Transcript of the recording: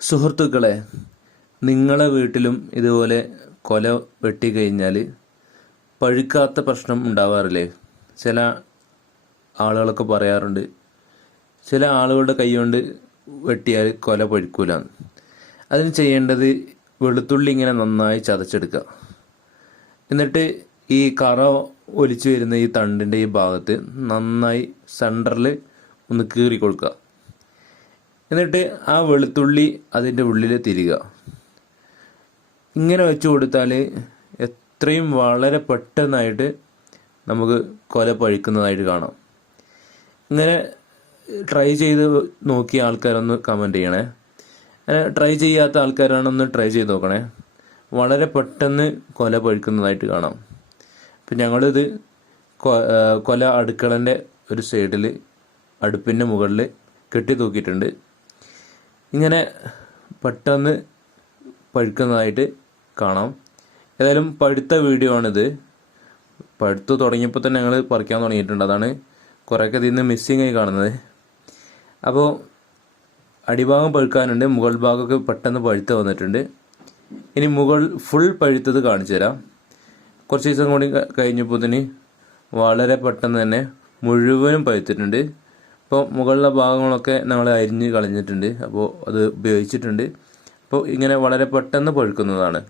സുഹൃത്തുക്കളെ നിങ്ങളെ വീട്ടിലും ഇതുപോലെ കൊല വെട്ടിക്കഴിഞ്ഞാൽ പഴുക്കാത്ത പ്രശ്നം ഉണ്ടാവാറില്ലേ? ചില ആളുകളൊക്കെ പറയാറുണ്ട് ചില ആളുകളുടെ കൈ കൊണ്ട് വെട്ടിയാൽ കൊല പഴുക്കൂല. അതിന് ചെയ്യേണ്ടത് വെളുത്തുള്ളി ഇങ്ങനെ നന്നായി ചതച്ചെടുക്കുക. എന്നിട്ട് ഈ കറ ഒലിച്ചു വരുന്ന ഈ തണ്ടിന്റെ ഈ ഭാഗത്ത് നന്നായി സെന്ററിൽ ഒന്ന് കീറി കൊടുക്കുക എന്നിട്ട് ആ വെളുത്തുള്ളി അതിന്റെ ഉള്ളിൽ തിരിക. ഇങ്ങനെ വെച്ച് കൊടുത്താൽ എത്രയും വളരെ പെട്ടെന്നായിട്ട് നമുക്ക് കൊല പഴിക്കുന്നതായിട്ട് കാണാം. ഇങ്ങനെ ട്രൈ ചെയ്ത് നോക്കിയ ആൾക്കാരൊന്ന് കമന്റ് ചെയ്യണേ. അങ്ങനെ ട്രൈ ചെയ്യാത്ത ആൾക്കാരാണൊന്ന് ട്രൈ ചെയ്ത് നോക്കണേ. വളരെ പെട്ടെന്ന് കൊല പഴിക്കുന്നതായിട്ട് കാണാം. ഇപ്പം ഞങ്ങളിത് കൊല അടുക്കളന്റെ ഒരു സൈഡിൽ അടുപ്പിന്റെ മുകളിൽ കെട്ടി തൂക്കിയിട്ടുണ്ട്. ഇങ്ങനെ പെട്ടെന്ന് പഴുക്കുന്നതായിട്ട് കാണാം. ഏതായാലും പഴുത്ത വീഡിയോ ആണിത്. പഴുത്തു തുടങ്ങിയപ്പോൾ തന്നെ ഞങ്ങൾ പറിക്കാൻ തുടങ്ങിയിട്ടുണ്ട്. അതാണ് കുറേയൊക്കെ ഇതിൽ നിന്ന് മിസ്സിങ് ആയി കാണുന്നത്. അപ്പോൾ അടിഭാഗം പഴുക്കാനുണ്ട്. മുകൾ ഭാഗമൊക്കെ പെട്ടെന്ന് പഴുത്ത് വന്നിട്ടുണ്ട്. ഇനി മുകൾ ഫുൾ പഴുത്തത് കാണിച്ചു തരാം. കുറച്ച് ദിവസം കൂടി കഴിഞ്ഞപ്പോൾ തന്നെ വളരെ പെട്ടെന്ന് തന്നെ മുഴുവനും പഴുത്തിട്ടുണ്ട്. അപ്പോൾ മുകളിലെ ഭാഗങ്ങളൊക്കെ നമ്മൾ അരിഞ്ഞ് കളഞ്ഞിട്ടുണ്ട്. അപ്പോൾ അത് ഉപയോഗിച്ചിട്ടുണ്ട്. അപ്പോൾ ഇങ്ങനെ വളരെ പെട്ടെന്ന് പഴുക്കുന്നതാണ്.